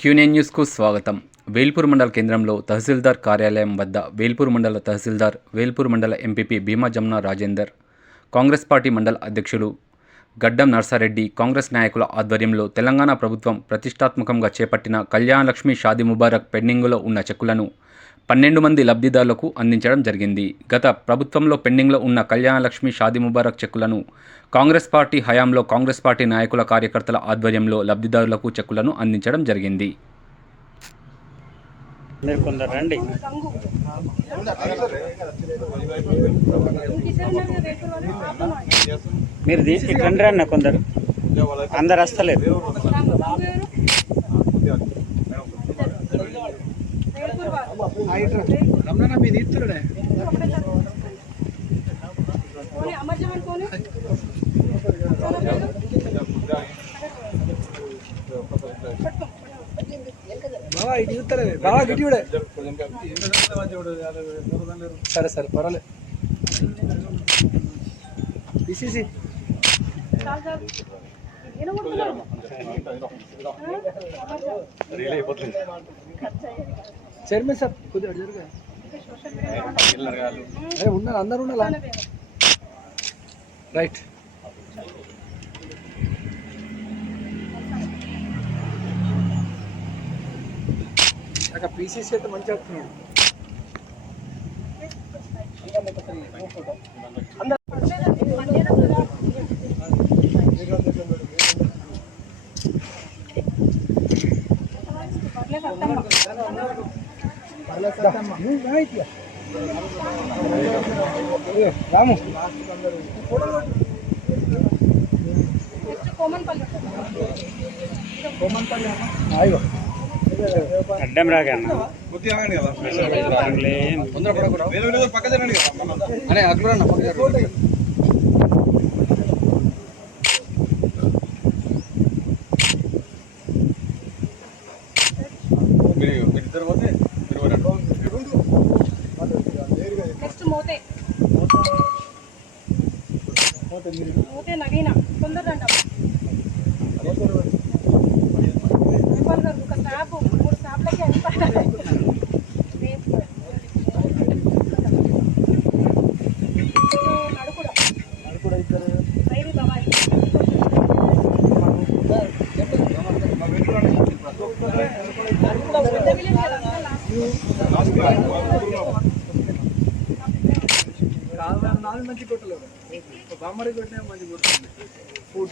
Quinine న్యూస్కు స్వాగతం. వేల్పూర్ మండల కేంద్రంలో తహసీల్దార్ కార్యాలయం వద్ద వేల్పూర్ మండల తహసీల్దార్, వేల్పూర్ మండల ఎంపీపీ భీమా జమున రాజేందర్, కాంగ్రెస్ పార్టీ మండల అధ్యక్షుడు గడ్డం నర్సారెడ్డి, కాంగ్రెస్ నాయకుల ఆధ్వర్యంలో తెలంగాణ ప్రభుత్వం ప్రతిష్టాత్మకంగా చేపట్టిన కళ్యాణలక్ష్మి షాదీ ముబారక్ పెండింగులో ఉన్న చెక్కులను 12 మంది లబ్ధిదారులకు అందించడం జరిగింది. గత ప్రభుత్వంలో పెండింగ్లో ఉన్న కళ్యాణలక్ష్మి షాదీ ముబారక్ చెక్కులను కాంగ్రెస్ పార్టీ హయాంలో కాంగ్రెస్ పార్టీ నాయకుల కార్యకర్తల ఆధ్వర్యంలో లబ్ధిదారులకు చెక్కులను అందించడం జరిగింది. కొందరు అందరు వస్తలేదు. సరే సరే పర్వాలేదు. చైర్మన్ సార్ కొద్దిగా జరుగు. ఉన్నారు అందరు ఉండాలా? రైట్. అక్కడ పీసీసీ అయితే మంచిగా వస్తున్నాడు. రాము అడ్డం రాగా मोते नगीना तोंदर రండి ఒక స్టాప్ 3 స్టాప్లకి వెళ్ళిపోయారు. నడుకుడ ఇద్దరు ఐదు బాబాయ్ నాలుగు మంచి కొట్టలేదు. బామ్మడి కొట్టినా మంచి కొడుతుంది. 4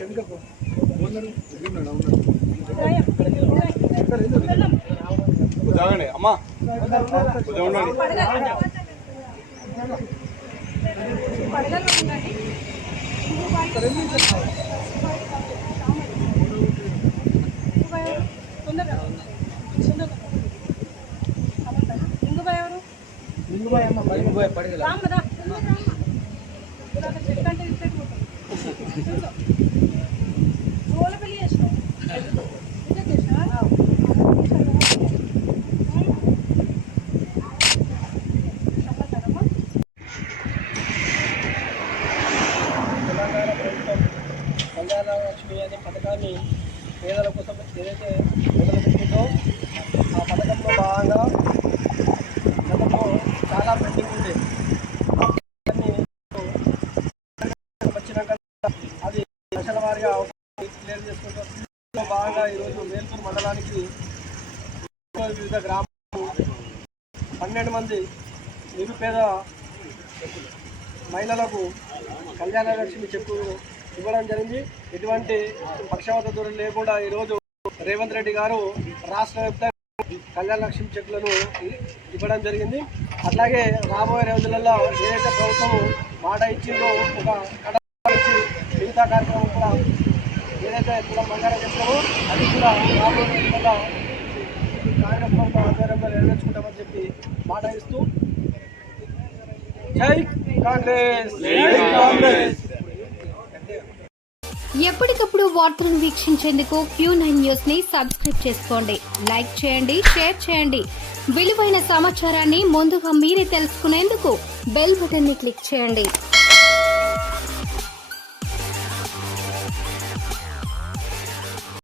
10 అమ్మా కళ్యాణలక్ష్మి అనే పథకాన్ని పేదల కోసం ఏదైతే మొదలుపెట్టిందో ఆ పథకంలో భాగంగా గతంలో చాలా పెండింగ్ ఉంది. వచ్చినాక అది దశల వారీగా క్లియర్ చేసుకుంటూ భాగంగా ఈరోజు వేల్పూర్ మండలానికి వివిధ గ్రామాలు 12 మంది నిరుపేద మహిళలకు కళ్యాణలక్ష్మి చెక్కు ఇవ్వడం జరిగింది. ఎటువంటి పక్షపాత దూరం లేకుండా ఈరోజు రేవంత్ రెడ్డి గారు రాష్ట్ర వ్యాప్తంగా కళ్యాణలక్ష్మి చెక్కులను ఇవ్వడం జరిగింది. అట్లాగే రాబోయే రోజులలో ఏదైతే ప్రభుత్వం మాట ఇచ్చిందో ఒక కడప మిగతా కార్యక్రమం కూడా ఏదైతే కులం బంగారం చేస్తామో అది కూడా రాబోయే రోజులలో కాంగ్రెస్ ప్రభుత్వం ఆధ్వర్యంలో నెరవేర్చుకుంటామని చెప్పి మాట ఇస్తూ జై కాంగ్రెస్, జై కాంగ్రెస్. ఎప్పటికప్పుడు వార్తలను వీక్షించేందుకు Q9 న్యూస్ ని సబ్స్క్రైబ్ చేసుకోండి, లైక్ చేయండి, షేర్ చేయండి. విలువైన సమాచారాన్ని ముందుగా మీరే తెలుసుకునేందుకు బెల్ బటన్ ని క్లిక్ చేయండి.